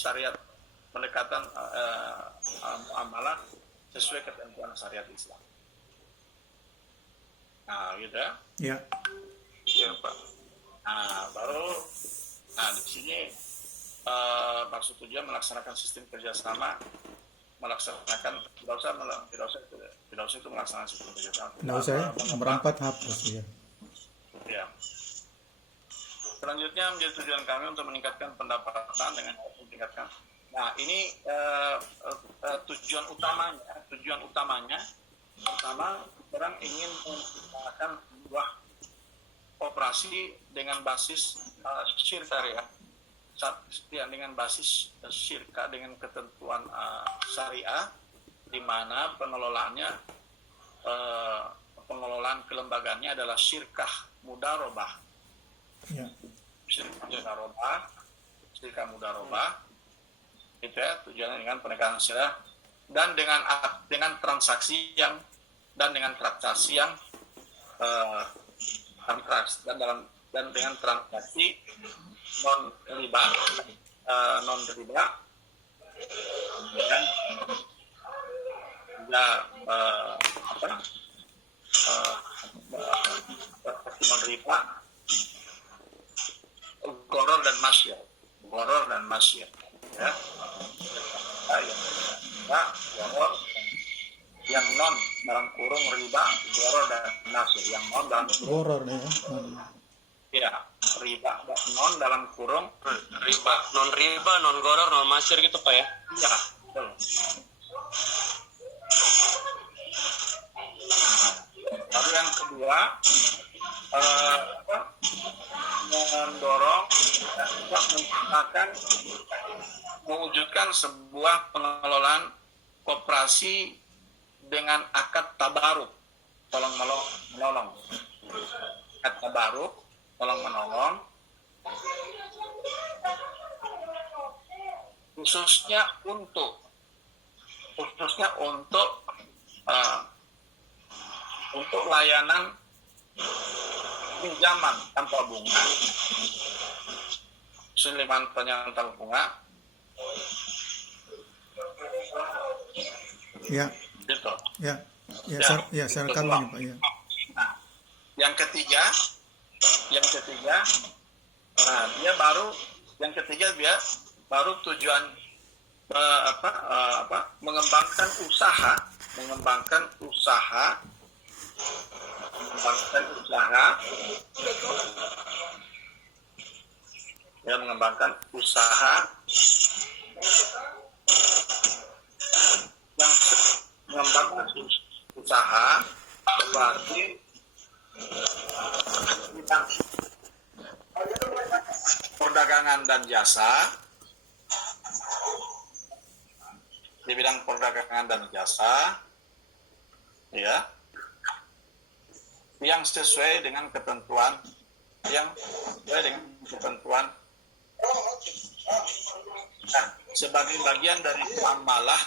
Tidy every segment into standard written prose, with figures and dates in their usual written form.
syariat, pendekatan muamalah sesuai ketentuan syariat Islam. Nah, gitu ya. Ya. Iya, Pak. Nah, baru di sini maksud tujuan melaksanakan sistem kerjasama, melaksanakan tidak usah itu melaksanakan sistem kerjasama. Nggak usah ya? Nomor 4 hapus ya. Ya. Selanjutnya menjadi tujuan kami untuk meningkatkan pendapatan dengan meningkatkan. Nah, ini tujuan utamanya pertama orang ingin menciptakan sebuah operasi dengan basis syariah, dengan basis syirka dengan ketentuan syariah, di mana pengelolaannya pengelolaan kelembagaannya adalah syirkah mudarobah. Ya. Syirkah mudarobah. Itu ya tujuannya dengan pendekatan syariah dan dengan transaksi yang dengan transaksi non riba dan non riba, goror dan masyir ya. Goror yang non dalam kurung riba, goror dan masyir, yang non dalam Goror ya. Ya, riba non dalam kurung riba, non goror, non masyir gitu Pak ya? Ya, betul. Lalu yang kedua, mendorong mewujudkan sebuah pengelolaan koperasi dengan akad tabaruk, tolong-menolong. Akad tabaruk, tolong-menolong, khususnya untuk layanan pinjaman tanpa bunga, pinjaman tanpa bunga. Ya. Gitu. Ya. Saya rekam ini Pak ya. Nah, yang ketiga, dia baru tujuan mengembangkan usaha berarti perdagangan dan jasa, di bidang perdagangan dan jasa ya, yang sesuai dengan ketentuan sebagai bagian dari muamalah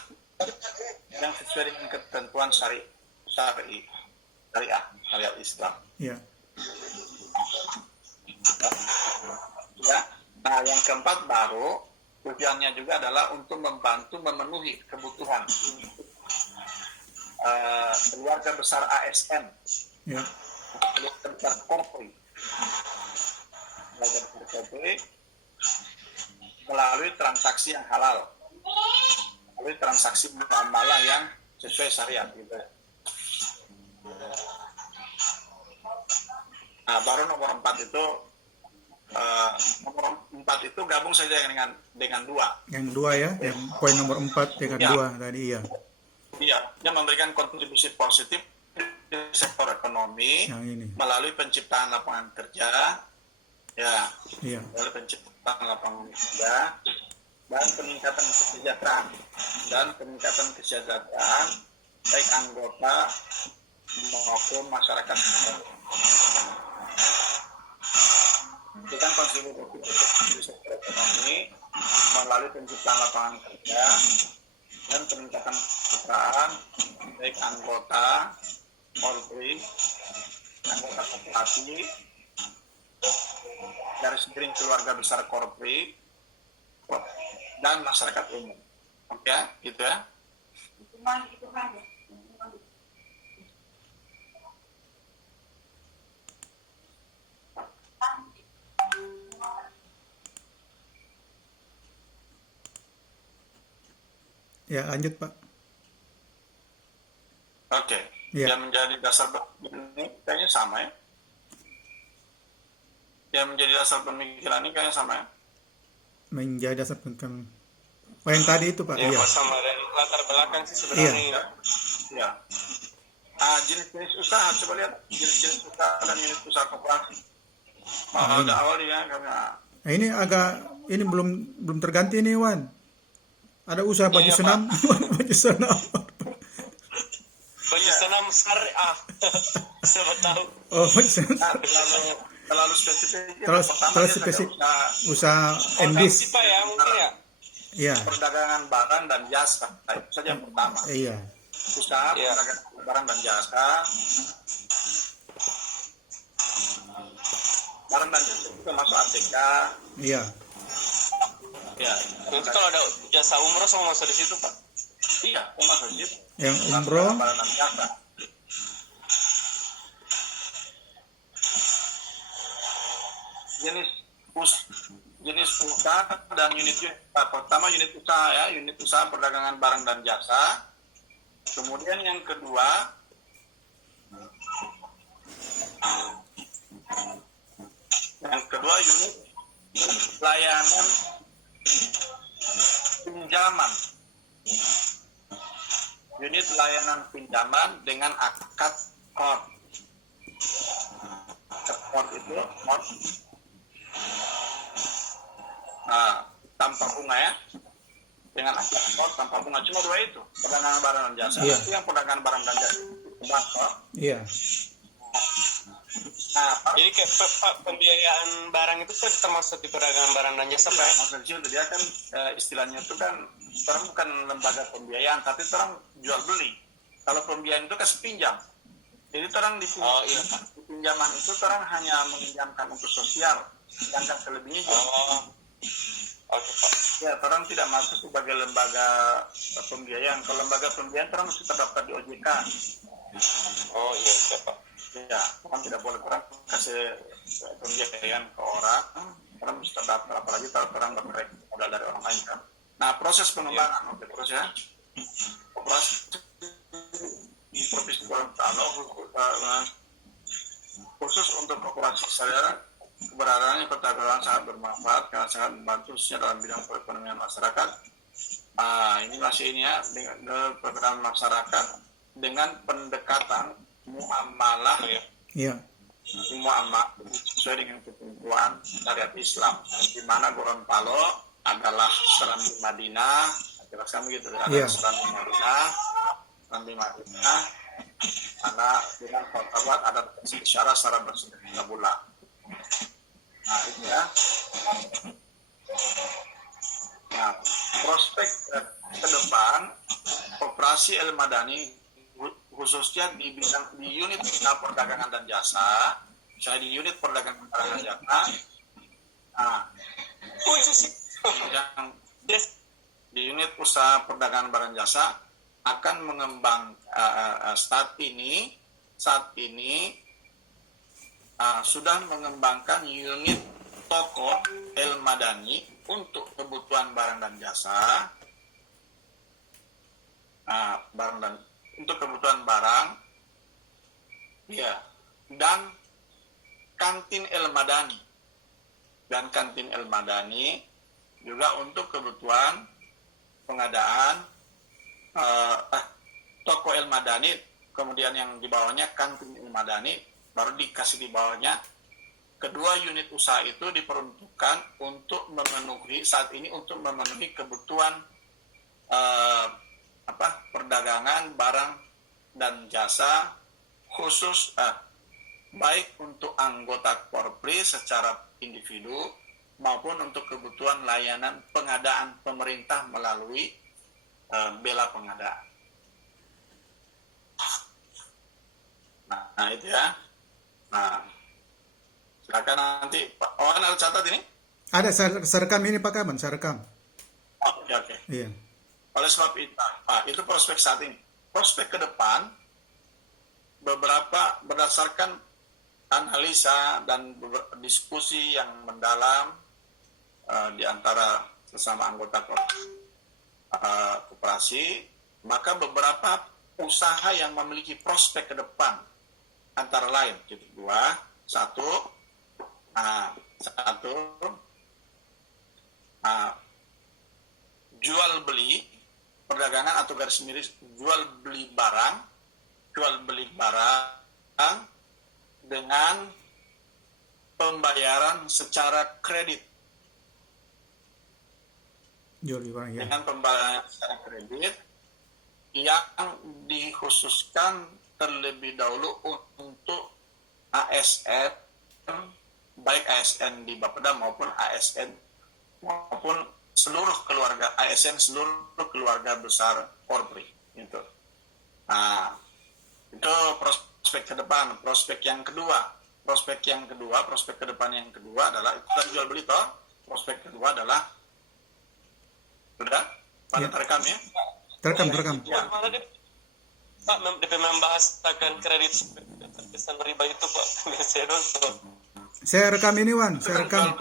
yang sesuai dengan ketentuan syariah Islam. Ya. Ya. Nah, yang keempat baru tujuannya juga adalah untuk membantu memenuhi kebutuhan keluarga besar ASN, Ya. keluarga besar korporat, melalui transaksi yang halal, melalui transaksi muamalah yang sesuai syariat gitu. Nah, baru nomor 4 itu gabung saja dengan 2. Yang 2 ya, yang poin nomor 4 dengan 2 tadi ya. Iya, dia memberikan kontribusi positif di sektor ekonomi melalui penciptaan lapangan kerja, ya, melalui penciptaan lapangan kerja dan peningkatan kesejahteraan baik anggota maupun masyarakat. Itu kan kontribusi sektor ekonomi melalui penciptaan lapangan kerja dan peningkatan kesejahteraan baik anggota Polri, anggota koperasi, garis miring keluarga besar korporat, dan masyarakat umum. Oke, gitu ya. Ya, lanjut Pak. Oke. Ya. Yang menjadi dasar ini kayaknya sama ya. Yang menjadi dasar pemikiran ini kayaknya sama ya. Menjadi dasar pemikiran. Oh, yang tadi itu Pak. Ya, Iya. sama dan latar belakang sih sebenarnya. Ya. Jenis-jenis usaha, coba lihat jenis-jenis usaha dan unit usaha koperasi. Ada awal ya karena. Nah, ini ini belum terganti nih Wan. Ada usaha baju senam, baju senam. Baju senam syariah. Siapa tahu. Oh, baju senam. Terlalu spesifik. Terlalu spesifik. Usaha endis. Pak ya mungkin ya. Iya. Perdagangan barang dan jasa. Itu saja yang pertama. Iya. Usaha perdagangan barang dan jasa. Barang dan jasa itu masuk ATK. Iya. Ya. Nanti kalau ada jasa umroh sama masuk di situ Pak. Iya, masuk di situ. Yang umroh. Barang dan jasa. Jenis usaha dan unit pertama unit usaha ya, unit usaha perdagangan barang dan jasa. Kemudian yang kedua unit layanan pinjaman. Unit layanan pinjaman dengan akad kod. Kod itu kod. Tanpa bunga ya, dengan akad kod tanpa bunga, cuma dua itu perdagangan barang dan jasa. Itu yang perdagangan barang dan jasa itu. Iya. Jadi kayak pembiayaan barang itu kan termasuk di perdagangan barang dan jasa Pak. Maksudnya dia kan istilahnya itu kan orang bukan lembaga pembiayaan, tapi orang jual beli. Kalau pembiayaan itu kan pinjam. Jadi orang di pinjaman itu orang hanya meminjamkan untuk sosial, sedangkan selebihnya jual. Oke Pak. Ya, orang tidak masuk sebagai lembaga pembiayaan. Kalau lembaga pembiayaan orang mesti terdaftar di OJK. Oh iya Pak. Ya, orang tidak boleh orang kasih pembiayaan ke orang mesti terdaftar, apalagi kalau orang bermerek modal dari orang lain kan. Nah, proses pengembangan, proses di Provinsi Gorontalo khusus untuk operasi syariah keberadaannya Kota Gorontalo sangat bermanfaat karena sangat membantu dalam bidang perekonomian masyarakat. Ini masih ini ya dengan perekonomian masyarakat dengan pendekatan muamalah muamalah sesuai dengan ketentuan syariat Islam, di mana Gorontalo adalah serambi Madinah, jelaskan begitu ya, serambi Madinah, karena dengan kota ada syarat bersedekah bulan. Nah itu ya. Nah, prospek ke depan Koperasi El Madani khususnya di bidang di unit perdagangan dan jasa, saya di unit perdagangan barang dan jasa. Yang di unit usaha perdagangan barang jasa akan mengembang saat ini sudah mengembangkan unit toko El Madani untuk kebutuhan barang dan jasa, untuk kebutuhan barang, ya, dan kantin El Madani juga untuk kebutuhan pengadaan toko El Madani, kemudian yang di bawahnya kantin El Madani, baru dikasih di bawahnya. Kedua unit usaha itu diperuntukkan untuk memenuhi saat ini kebutuhan perdagangan barang dan jasa khusus baik untuk anggota Korpri secara individu maupun untuk kebutuhan layanan pengadaan pemerintah melalui bela pengadaan. Nah itu ya. Nah, silakan nanti Pak Owan, ada catat ini? Ada saya rekam ini Pak Kaban, saya rekam. Oke, oke. Iya. Oleh sebab itu prospek saat ini. Prospek ke depan, beberapa berdasarkan analisa dan diskusi yang mendalam di antara sesama anggota koperasi, maka beberapa usaha yang memiliki prospek ke depan antara lain, satu, jual beli perdagangan atau garis miring jual beli barang dengan pembayaran secara kredit. Dengan pembayaran secara kredit yang dikhususkan terlebih dahulu untuk ASN, baik ASN di Bapeda maupun ASN maupun seluruh keluarga besar Polri itu. Nah, itu prospek ke depan. Prospek ke depan yang kedua adalah itu kan jual beli toh. Prospek kedua adalah sudah pada terekam ya. Terekam. Ya. Pak, DP membahas akan kredit pesan riba itu Pak. Saya rekam ini Wan, saya rekam.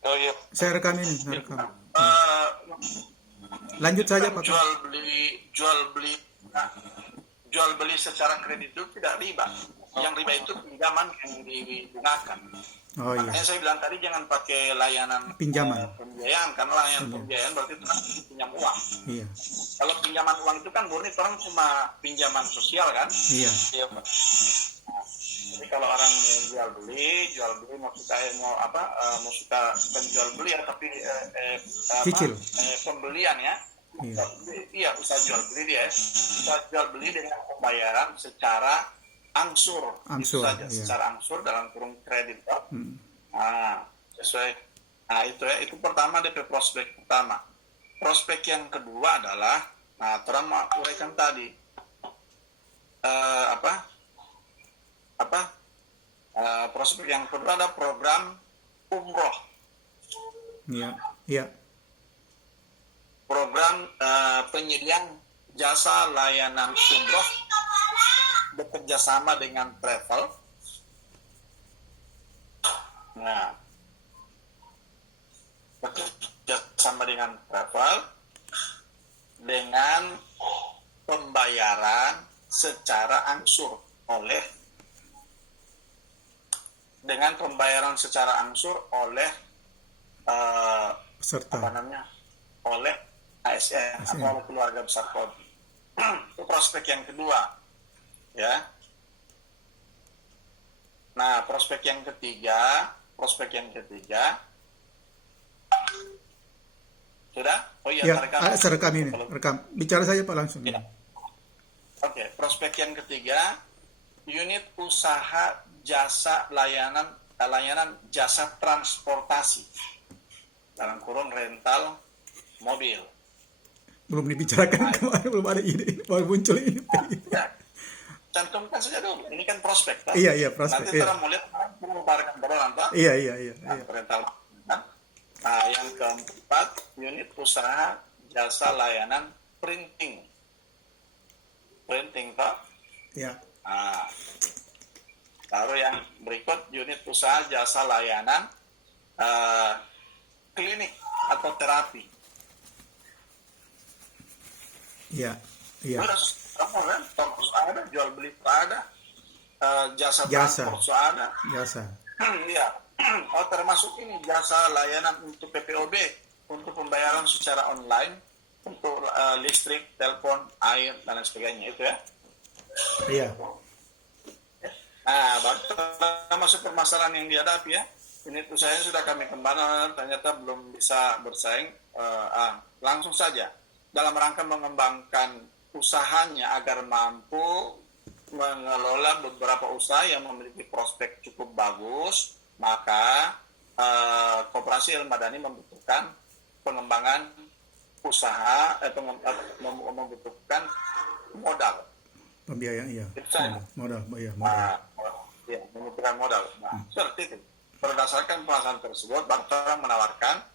Oh iya. Saya rekam ini, lanjut saja Pak. Jual beli secara kredit itu tidak riba. Yang riba itu pinjaman yang digunakan. Oh iya. Makanya saya bilang tadi jangan pakai layanan pembiayaan, karena layanan pembiayaan berarti itu pinjam uang. Iya. Kalau pinjaman uang itu kan murni orang cuma pinjaman sosial kan? Iya. Iya Pak. Jadi kalau orang jual beli maksudnya mau suka penjual beli ya, tapi cicil. Pembelian ya. Iya, usaha jual beli dia. Usaha jual beli dengan pembayaran secara angsur saja, secara angsur dalam kurung kredit. Sesuai. Nah, itu pertama DP prospek pertama. Prospek yang kedua adalah terang uraikan tadi prospek yang kedua ada program umroh. Iya. Program penyediaan jasa layanan umroh bekerja sama dengan travel. Nah, bekerja sama dengan travel dengan pembayaran secara angsur oleh peserta. Oleh ASN atau oleh keluarga besar Polri. Itu prospek yang kedua, ya. Nah, prospek yang ketiga sudah? Oh iya, saya rekam ini. Rekam. Bicara saja Pak langsung. Ya. Oke, prospek yang ketiga, unit usaha jasa layanan jasa transportasi dalam kurung rental mobil. Belum dibicarakan kemarin, belum ada ide, baru muncul ini. Ya, cantumkan saja dulu. Ini kan prospek, kan? Iya, prospek. Nanti orang mau lihat, mengumpulkan baru Iya. Rental. Nah, yang keempat, unit usaha jasa layanan printing, Pak. Iya. Nah, baru yang berikut, unit usaha jasa layanan klinik atau terapi. Iya. Toko ada, jual beli ada, jasa transport ada. Jasa. Iya. Oh, termasuk ini jasa layanan untuk PPOB, untuk pembayaran secara online, untuk listrik, telepon, air dan lain sebagainya itu ya. Iya. Nah, baru masuk permasalahan yang dihadapi ya. Unit usahanya sudah kami kembangkan, ternyata belum bisa bersaing. Langsung saja. Dalam rangka mengembangkan usahanya agar mampu mengelola beberapa usaha yang memiliki prospek cukup bagus, maka Koperasi El Madani membutuhkan pengembangan usaha, membutuhkan modal. Pembiayaan, iya. Modal. Membutuhkan modal. Seperti itu. Berdasarkan pembahasan tersebut, Bartolong menawarkan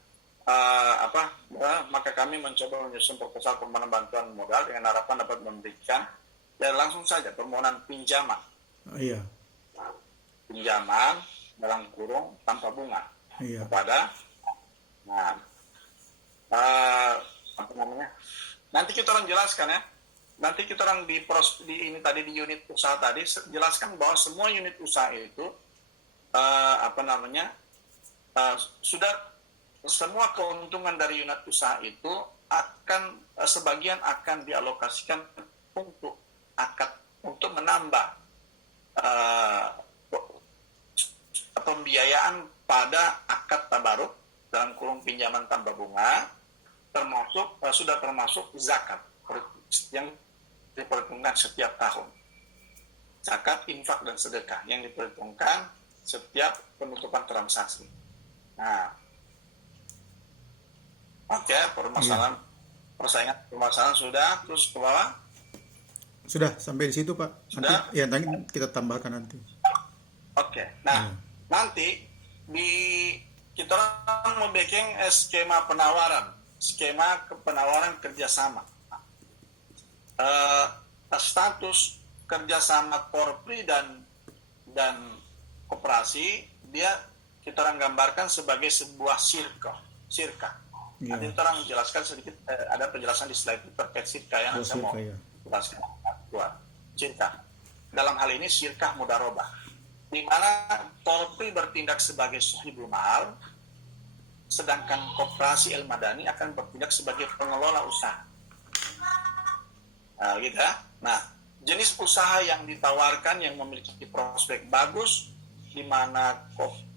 maka kami mencoba menyusun proposal permohonan bantuan modal dengan harapan dapat memberikan langsung saja permohonan pinjaman. Iya. Pinjaman dalam kurung tanpa bunga kepada nanti kita orang jelaskan ya. Nanti kita orang di ini tadi di unit usaha tadi jelaskan bahwa semua unit usaha itu sudah semua keuntungan dari unit usaha itu akan sebagian akan dialokasikan untuk menambah pembiayaan pada akad tabaruk dalam kurung pinjaman tanpa bunga, sudah termasuk zakat yang diperhitungkan setiap tahun. Zakat, infak, dan sedekah yang diperhitungkan setiap penutupan transaksi. Nah, oke, permasalahan sudah, terus ke bawah? Sudah, sampai di situ, Pak. Sudah? Nanti kita tambahkan nanti. Oke, nah, nanti kita mau bikin skema penawaran kerjasama. Status kerjasama korpri dan koperasi kita orang gambarkan sebagai sebuah sirka. Nanti kita orang jelaskan sedikit, ada penjelasan di slide terkait sirka yang saya mau jelaskan. Sirka dalam hal ini sirkah mudarobah, di mana korpri bertindak sebagai sahibul mal, sedangkan koperasi el-madani akan bertindak sebagai pengelola usaha. Gitu ya. Nah, jenis usaha yang ditawarkan yang memiliki prospek bagus, di mana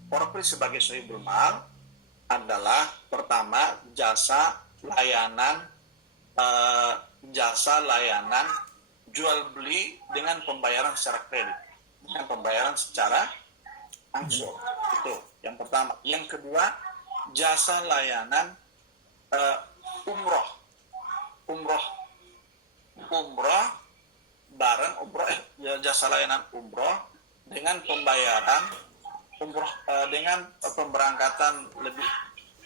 korpri sebagai sahibul mal adalah pertama jasa layanan jual beli dengan pembayaran secara kredit, dengan pembayaran secara angsur. Itu yang pertama. Yang kedua, jasa layanan umroh jasa layanan umroh dengan pembayaran umroh dengan pemberangkatan lebih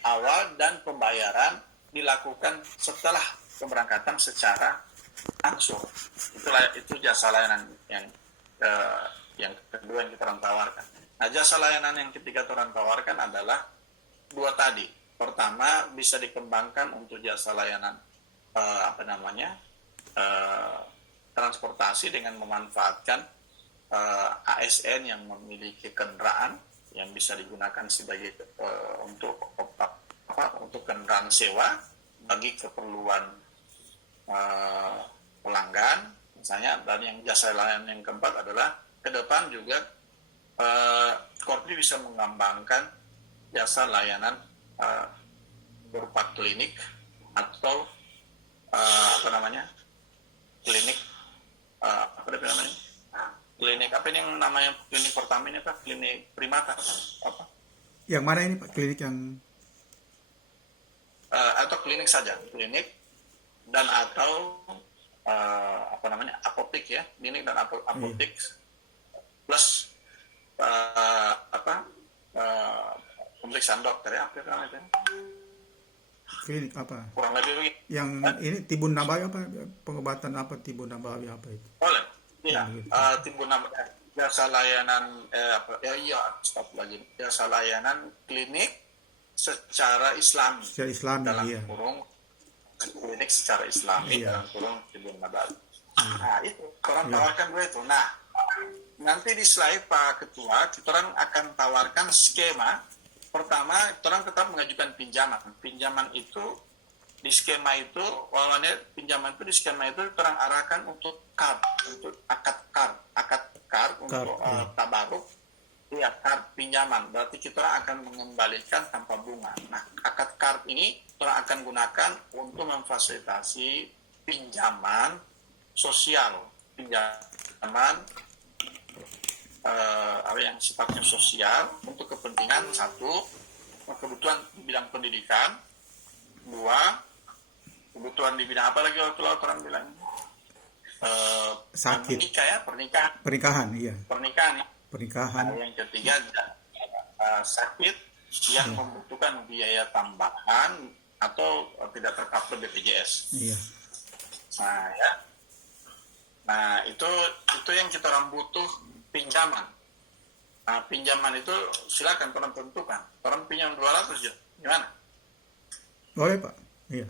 awal dan pembayaran dilakukan setelah pemberangkatan secara angsur. Itu jasa layanan yang kedua yang kita tawarkan. Nah, jasa layanan yang ketiga kita tawarkan adalah dua tadi. Pertama, bisa dikembangkan untuk jasa layanan transportasi dengan memanfaatkan ASN yang memiliki kendaraan yang bisa digunakan sebagai untuk kendaraan sewa bagi keperluan pelanggan misalnya. Dan yang jasa layanan yang keempat adalah ke depan juga korpri bisa mengembangkan jasa layanan berupa klinik atau klinik yang namanya klinik pertama ini Pak, klinik primata apa? Yang mana ini Pak, klinik yang atau klinik saja, klinik dan atau apotek ya, klinik dan apotek plus pemeriksaan dokter ya, apa namanya? Klinik apa? Kurang lebih begitu. Yang ini tibun nabawi apa? Pengobatan apa tibun nabawi apa itu? Boleh. Iya, tibun nabawi jasa layanan jasa layanan klinik secara Islami. Secara Islami dalam iya. kurung klinik secara Islami dalam kurung tibun nabawi. Nah, itu orang tawarkan dua itu. Nah, nanti di slide Pak Ketua kita orang akan tawarkan skema. Pertama, orang tetap mengajukan pinjaman. Pinjaman itu di skema itu, pinjaman itu di skema itu orang arahkan untuk untuk akad untuk tabaruk, ya pinjaman. Berarti kita akan mengembalikan tanpa bunga. Nah, akad kard ini orang akan gunakan untuk memfasilitasi pinjaman sosial, pinjaman yang sifatnya sosial untuk kepentingan satu, kebutuhan di bidang pendidikan, dua, kebutuhan di bidang apa lagi waktu orang bilang sakit, pernikahan. Iya. Yang ketiga sakit, yang membutuhkan biaya tambahan atau tidak tercover BPJS. Iya. Nah, ya. Nah, itu yang kita orang butuh pinjaman. Nah, pinjaman itu silakan orang tentukan. Orang pinjam 200 ya. Gimana? Boleh, Pak. Iya.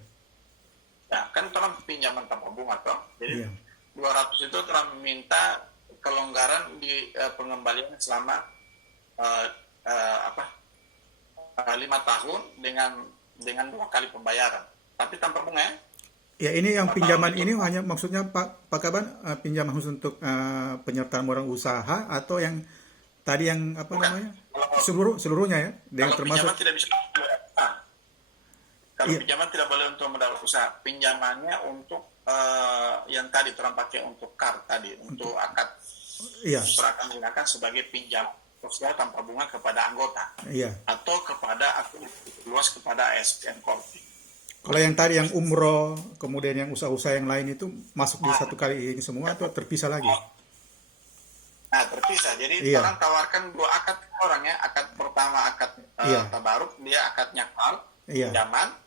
Ya, kan orang pinjaman tanpa bunga toh. Jadi Iya. 200 itu orang minta kelonggaran di pengembalian selama 5 tahun dengan 2 kali pembayaran. Tapi tanpa bunga ya. Ya, ini yang pinjaman ini hanya maksudnya Pak Kaban, pinjaman khusus untuk penyertaan orang usaha atau yang tadi yang apa Bukan. namanya? Seluruhnya ya, dengan Kalau termasuk pinjaman tidak bisa kalau Iya. pinjaman tidak boleh untuk modal usaha, pinjamannya untuk yang tadi terang pakai untuk kar tadi, untuk akad, iya. untuk akan digunakan sebagai pinjam sosial tanpa bunga kepada anggota Iya. atau kepada akun luas kepada ASN Korpi. Kalau yang tadi yang umroh, kemudian yang usaha-usaha yang lain itu masuk di satu kali ini semua atau terpisah lagi? Nah, terpisah. Jadi Iya. orang tawarkan 2 akad ke orang ya. Akad pertama akad Iya. tabaruk, dia akad nyakal, Iya. pinjaman.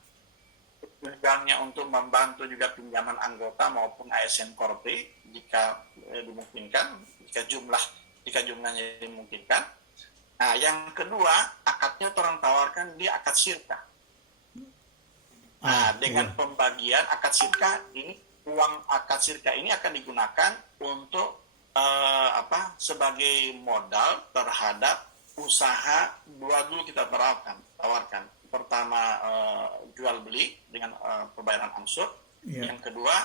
Tujuannya untuk membantu juga pinjaman anggota maupun ASN Korpi jika dimungkinkan, jika jumlahnya dimungkinkan. Nah, yang kedua, akadnya orang tawarkan dia akad syirkah. Nah, dengan iya. pembagian akad syirkah ini, uang akad syirkah ini akan digunakan untuk sebagai modal terhadap usaha dulu kita tawarkan. Pertama jual beli dengan pembayaran angsur. Iya. Yang kedua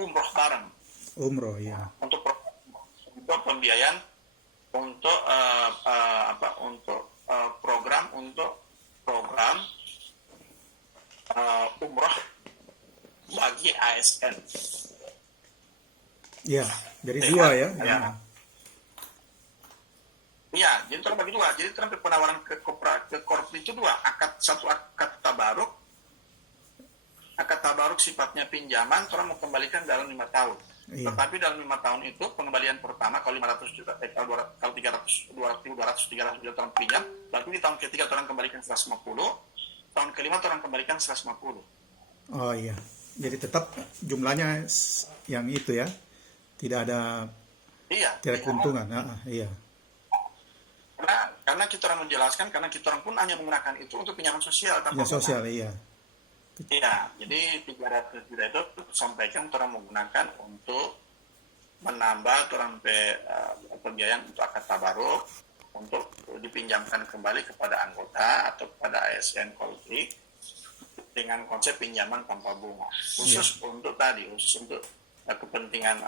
umroh bareng Umroh, ya. untuk pembiayaan untuk program umroh bagi ASN. Iya, jadi dua ya. Ya. Iya, jadi terus bagi 2. Jadi terus penawaran ke korp itu 2. Satu akad tabaruk. Akad tabaruk sifatnya pinjaman, orang mau kembalikan dalam 5 tahun. Iya. Tetapi dalam 5 tahun itu pengembalian pertama kalau 500 juta, kalau 300 juta orang pinjam, lalu di tahun ketiga orang kembalikan 150, tahun kelima orang kembalikan 150. Oh iya. Jadi tetap jumlahnya yang itu ya. Tidak ada Iya. keuntungan. Iya. Karena kita orang menjelaskan, karena kita orang pun hanya menggunakan itu untuk pinjaman sosial tanpa Ya sosial, iya. Iya, jadi 300 juta itu sampaikan orang menggunakan untuk menambah orang pembiayaan untuk akad tabaruk untuk dipinjamkan kembali kepada anggota atau kepada ASN Korpi dengan konsep pinjaman tanpa bunga. Khusus untuk kepentingan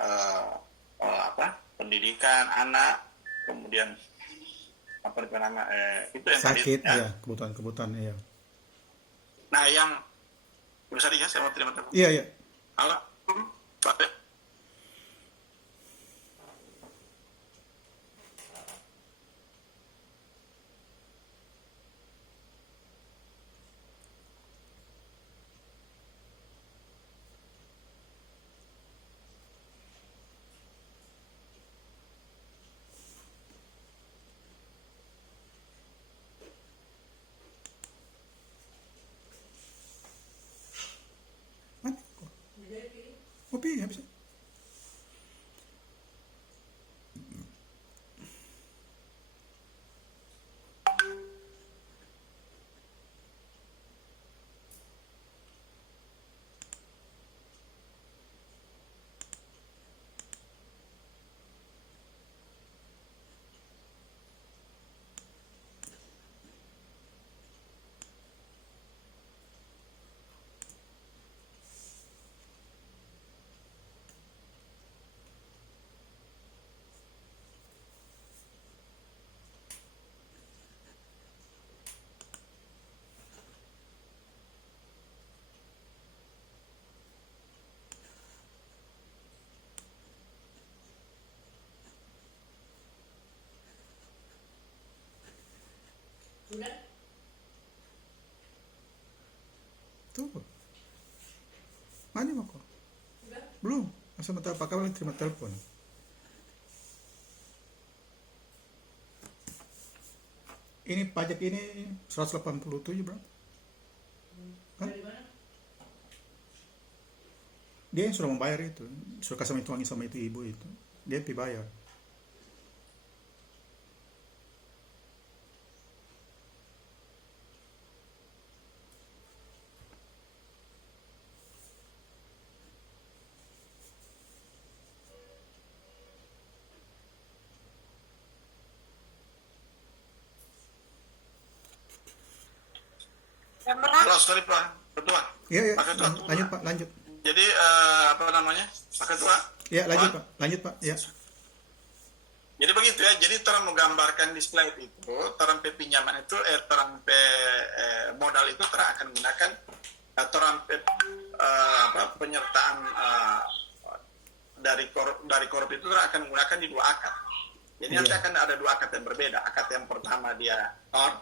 pendidikan anak, kemudian itu yang Sakit, tadi, ya, kebutuhan, iya. Nah, yang bisa dilihat saya mau terima kasih. Iya, iya. Halo, Pak. Mana? Kopi habis. Tuh. Mana mau kok? Belum. Masa mau tahu apa kabar terima telepon. ini pajak ini 187 bro. Kan? Dia yang sudah membayar itu, sudah kasih sama itu ibu itu, dia yang bayar. Halo, sorry Pak Ketua. Iya, Pak Ketua, lanjut Pak, lanjut. Jadi apa namanya, Pak Ketua? Ya, lanjut Pak, ya. Jadi begitu ya. Jadi terang menggambarkan di slide itu, terang pinjaman itu, terang modal itu terang akan menggunakan terang penyertaan dari korup itu terang akan menggunakan di dua akad. Jadi nanti akan ada dua akad yang berbeda. Akad yang pertama dia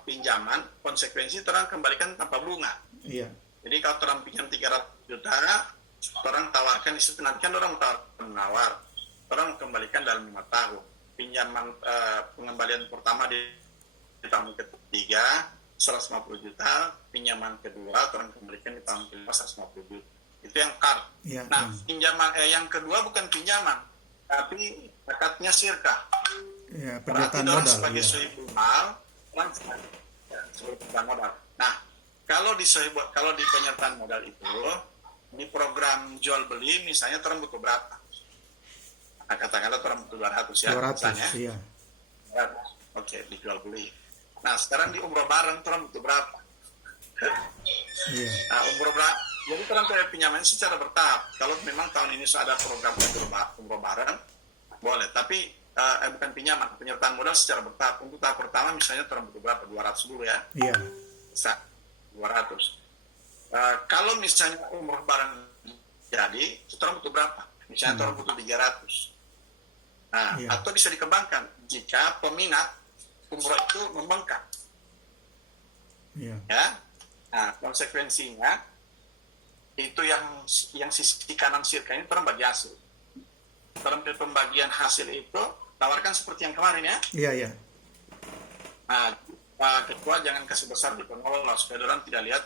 pinjaman, konsekuensi terang kembalikan tanpa bunga. Iya. Jadi kalau terang pinjam 300 juta, orang tawarkan di situ, nanti kan orang menawar, orang kembalikan dalam 5 tahun. Pinjaman pengembalian pertama di tahun ketiga 150 juta, pinjaman kedua orang kembalikan di tahun kedua 150 juta. Itu yang card. Ya, nah, pinjaman yang kedua bukan pinjaman, tapi akadnya sirka. Ya, berarti pernyataan modal. Sebagai sohibul mal, sebagai pernyataan modal. Nah, kalau di penyertaan modal itu, di program jual beli misalnya orang butuh berapa? Nah, katakanlah orang butuh 200 ya. 200, misalnya. iya. Oke, dijual beli. Nah, sekarang di umroh bareng orang butuh berapa? Iya. Nah, umroh bareng. Jadi orang pinjaman secara bertahap. Kalau memang tahun ini sudah ada program umroh bareng, boleh. Tapi bukan pinjaman, penyertaan modal secara bertahap. Untuk tahap pertama misalnya orang butuh berapa? 200 dulu ya. Iya. 200. Kalau misalnya umroh bareng jadi, orang butuh berapa? Misalnya orang butuh 300. Nah, iya. Atau bisa dikembangkan jika peminat umroh itu membengkak. Iya. Ya. Nah, konsekuensinya itu yang sisi kanan sirka ini orang bagi hasil. Dalam pembagian hasil itu tawarkan seperti yang kemarin ya. Iya, iya. Nah, Pak Ketua jangan kasih besar di pengelola supaya orang tidak lihat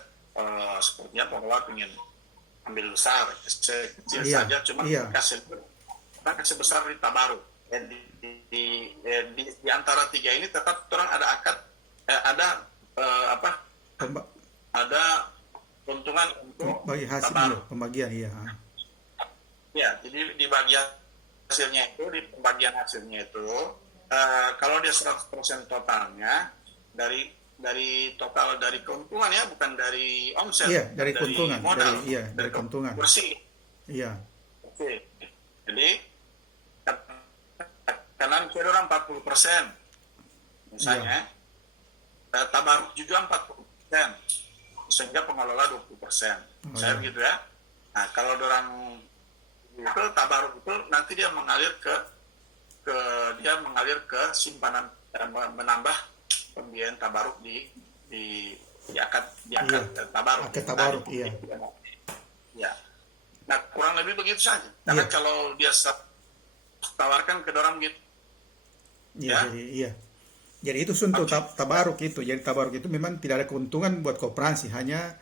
sepertinya pengelola ingin ambil besar, kecil saja, cuma kasih besar di tabaruk. Di antara tiga ini tetap orang ada akad, ada ada keuntungan untuk bagi hasil tabaruk. Pembagian iya. Ya, jadi di bagian hasilnya itu, di pembagian hasilnya itu, kalau dia 100% totalnya dari total dari keuntungan ya, bukan dari omset. Iya, dari keuntungan, modal, dari keuntungan. Bersih. Iya. Oke. Jadi kanan kiri orang 40%. Misalnya, tabaruk juga 40%. Sehingga pengelola 20%. Saya begitu ya. Nah, kalau orang itu tabaruk itu nanti dia mengalir ke simpanan, menambah pembiayaan tabaruk di akad tabaruk. Akad tabaruk, iya. Ya. Nah, kurang lebih begitu saja. Karena kalau dia tawarkan ke orang gitu. Iya, ya? Jadi itu untuk tabaruk itu. Jadi tabaruk itu memang tidak ada keuntungan buat koperasi, hanya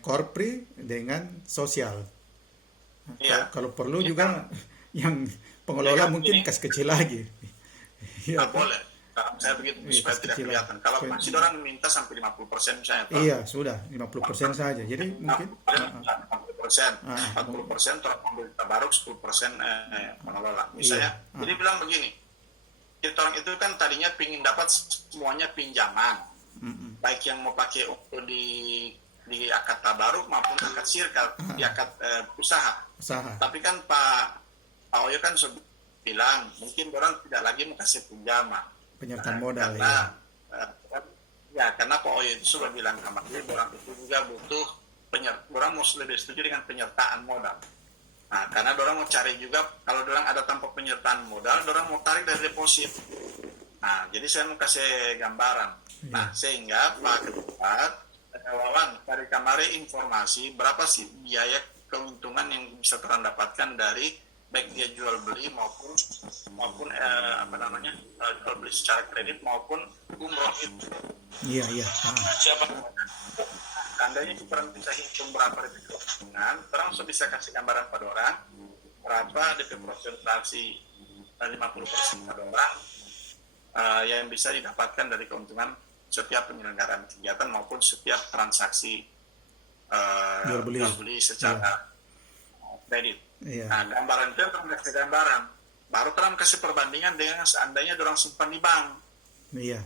korpri dengan sosial. Kalau perlu juga yang pengelola mungkin kasih kecil lagi. Iya, boleh. Saya begitu supaya tidak kelihatan. Kalau masih orang minta sampai 50% misalnya. Iya, sudah 50% saja. Jadi mungkin 40% terambil tabaruk, 10% pengelola. Misalnya, jadi bilang begini, orang itu kan tadinya ingin dapat semuanya pinjaman, baik yang mau pakai untuk di akad tabaruk maupun akad sirka, di akad usaha. Tapi kan Pak Oyo kan sudah bilang, mungkin orang tidak lagi mau kasih pinjaman. Penyertaan modal karena Pak Oyo itu sudah bilang kemarin orang itu juga butuh orang mau lebih setuju dengan penyertaan modal. Nah, karena orang mau cari juga kalau orang ada tanpa penyertaan modal, orang mau tarik dari deposit. Nah, jadi saya mau kasih gambaran. Nah, sehingga Pak Ketua Wawan dari kemarin informasi berapa sih biaya keuntungan yang bisa dapatkan dari baik dia jual beli maupun jual beli secara kredit maupun umroh itu. Iya. Siapa? Seandainya kita bisa hitung berapa DP keuntungan, orang bisa kasih gambaran pada orang berapa DP presentasi 50% pada orang yang bisa didapatkan dari keuntungan setiap penyelenggaraan kegiatan maupun setiap transaksi jual beli secara kredit. Iya. Nah, gambaran itu orang kasih gambaran. Baru orang kasih perbandingan dengan seandainya orang simpan di bank. Iya.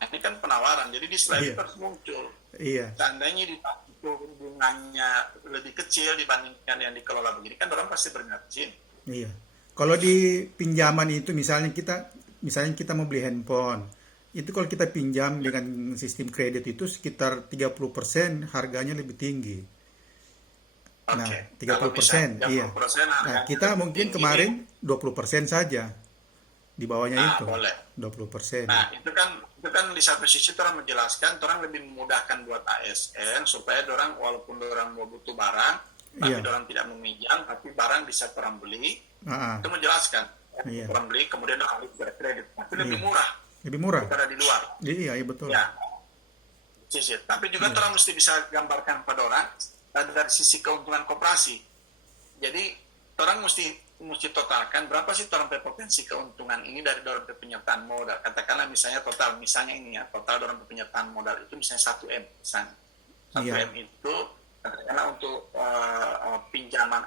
Nah, ini kan penawaran, jadi di slide itu harus muncul. Iya. Seandainya di bank itu bunganya lebih kecil dibandingkan yang dikelola begini, kan orang pasti berminat di sini. Iya. Kalau di pinjaman itu misalnya kita mau beli handphone, itu kalau kita pinjam dengan sistem kredit itu sekitar 30% harganya lebih tinggi. Nah, 30%, iya. Nah, kita mungkin kemarin 20% saja. Di bawahnya itu. Boleh. 20%. Nah, itu kan di satu sisi orang menjelaskan, orang lebih memudahkan buat ASN supaya orang walaupun orang mau butuh barang, tapi orang tidak meminjam, tapi barang bisa orang beli. Itu menjelaskan. Orang beli kemudian orang kredit, tapi lebih murah. Lebih murah daripada di luar. Iya, betul. Ya. Sisi. Tapi juga orang mesti bisa gambarkan pada orang dari sisi keuntungan koperasi. Jadi orang mesti totalkan berapa sih orang potensi keuntungan ini dari dorong penyertaan modal. Katakanlah misalnya misalnya ini ya, total dorong penyertaan modal itu misalnya 1M misalnya. 1M itu katakanlah untuk pinjaman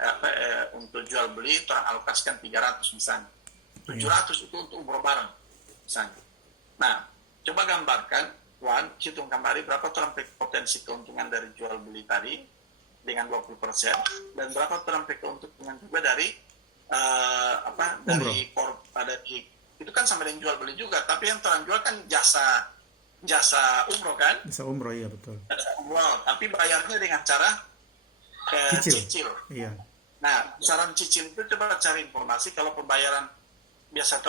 untuk jual beli orang alokasikan 300 misalnya. 700 itu untuk umroh barang misalnya. Nah, coba gambarkan hitung kembali berapa orang potensi keuntungan dari jual beli tadi dengan 20% dan berapa orang keuntungan juga dari itu kan sama dengan jual beli juga, tapi yang orang jual kan jasa umroh kan? Jasa umroh, iya betul. Tapi bayarnya dengan cara cicil. Iya. Nah, besaran cicil itu coba cari informasi kalau pembayaran biasa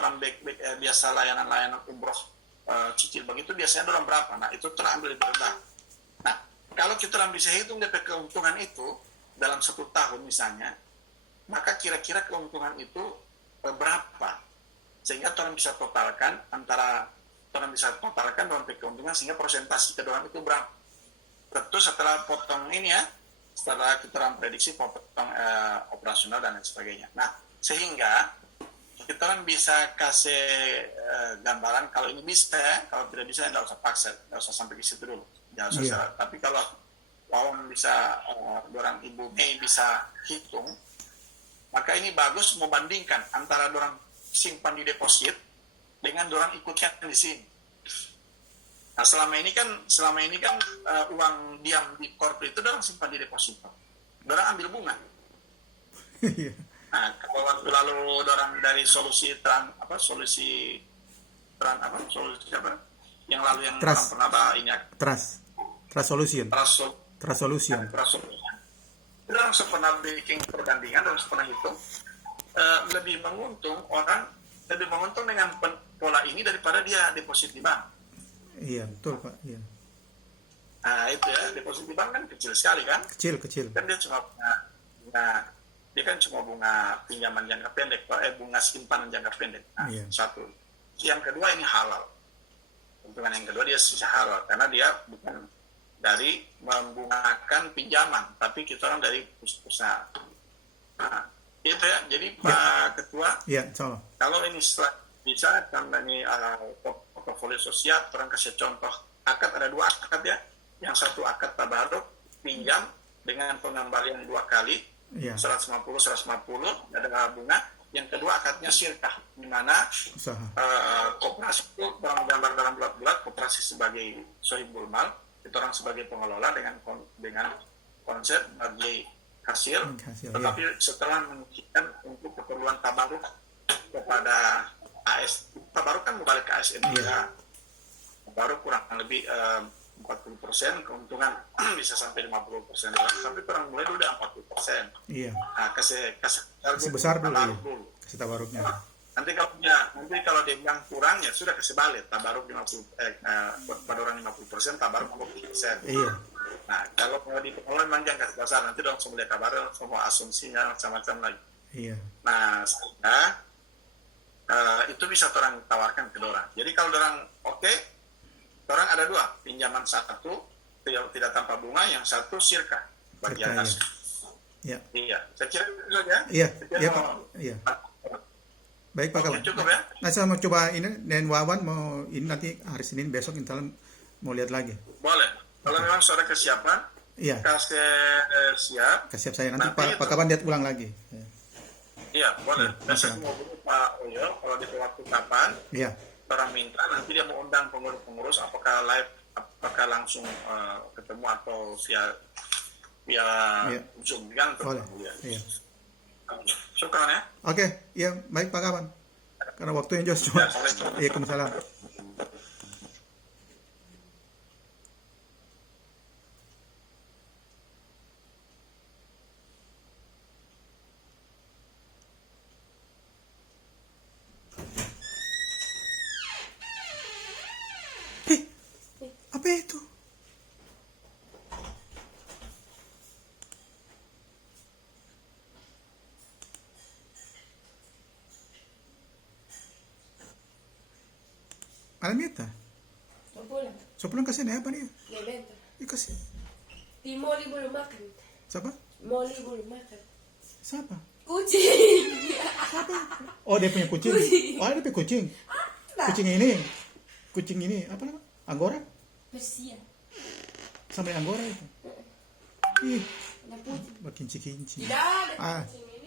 biasa layanan umroh cicil begitu biasanya dalam berapa? Nah, itu terambil berapa? Nah, kalau kita bisa hitung DP keuntungan itu dalam 1 tahun misalnya, maka kira-kira keuntungan itu berapa? Sehingga orang bisa totalkan dalam keuntungan sehingga persentase kedua itu berapa? Tentu setelah potong ini ya, setelah kita prediksi potong operasional dan lain sebagainya. Nah, sehingga kita bisa kasih gambaran kalau ini bisa ya, kalau tidak bisa tidak usah paksa, tidak usah sampai ke situ dulu. Tapi kalau Wawan bisa, orang Ibu Mei bisa hitung, maka ini bagus membandingkan antara orang simpan di deposit dengan orang ikutkan di sini. Nah, selama ini kan uang diam di corporate itu orang simpan di deposito, orang ambil bunga. Nah, kalau waktu lalu orang dari solusi yang lalu yang Trust. orang pernah ini Trust Solution. Orang pernah bikin perbandingan, orang pernah hitung lebih menguntung dengan pola ini daripada dia deposit di bank. Iya betul Pak. Iya. Nah itu ya, deposit di bank kan kecil sekali kan? Kecil. Kan dia cuma bunga pinjaman jangka pendek, bunga simpanan jangka pendek. Nah, satu. Yang kedua ini halal. Keuntungan yang kedua dia sisa halal karena dia bukan dari membungakan pinjaman, tapi kita orang dari usaha. Nah, itu ya. Jadi Pak Ketua, kalau ini bisa karena ini portofolio sosial, orang kasih contoh akad ada 2 akad ya. Yang satu akad tabaruk pinjam dengan pengembalian 2 kali, 150 ada bunga. Yang kedua akadnya syirkah, di mana koperasi itu orang gambar dalam bulat-bulat, koperasi sebagai sohibul mal, itu orang sebagai pengelola dengan konsep bagi hasil, tetapi setelah menunjukkan untuk keperluan tabaruk kepada AS, tabaruk kan balik ke ASN juga, tabaruk kurang lebih 40%, keuntungan bisa sampai 50%, tapi kurang mulai dulu udah 40%. Nah, kasih besar dulu, kasih tabaruknya. Nanti kalau dia bilang kurang ya sudah kasih balik, tabaruk pada orang 50%, tabaruk 50%. Nah, kalau mau dikelola memang jangan kasih besar, nanti dong semua tabaruk, semua asumsinya macam-macam lagi. Iya. Nah, sehingga itu bisa orang tawarkan ke orang. Jadi kalau orang oke, orang ada dua, pinjaman satu tidak tanpa bunga, yang satu sirka bagian Sirka, atas. Iya. Iya, saya kira itu saja. Iya, Saya iya kira Pak. Iya. Baik Pak Oke, Kawan. cukup ya. Nah, saya mau coba ini, dan Wawan mau ini nanti hari Senin besok insya Allah mau lihat lagi. Boleh. Kalau memang saudara kesiapan, Iya. kasih siap. Siap saya nanti Nanti Pak Kawan lihat ulang lagi. Iya. Iya, boleh. Iya, Besok oke. mau dulu Pak Oyo, kalau di waktu kapan, Iya. orang minta, nanti dia mau undang pengurus-pengurus, apakah live, apakah langsung ketemu atau via Iya. Zoom kan? Boleh. Iya. Syukran ya. Oke, iya baik Pak Kawan. Karena waktunya Jos cuma. Ya, Assalamualaikum. Waalaikumsalam. Apa itu? Alamita. Pulang. So pulang ke sini apa nih? Ngebenta. Kasih. Di Molly belum makan. Siapa? Molly belum makan. Siapa? Kucing. Siapa? Oh dia punya kucing. Kucing. Oh dia punya kucing. Nah, Kucing ini. Kucing ini apa namanya? Anggora? Persia. Sama yang Anggora itu. Ih, Ada putih. makin kinci. Tidak ada Ah, kucing ini.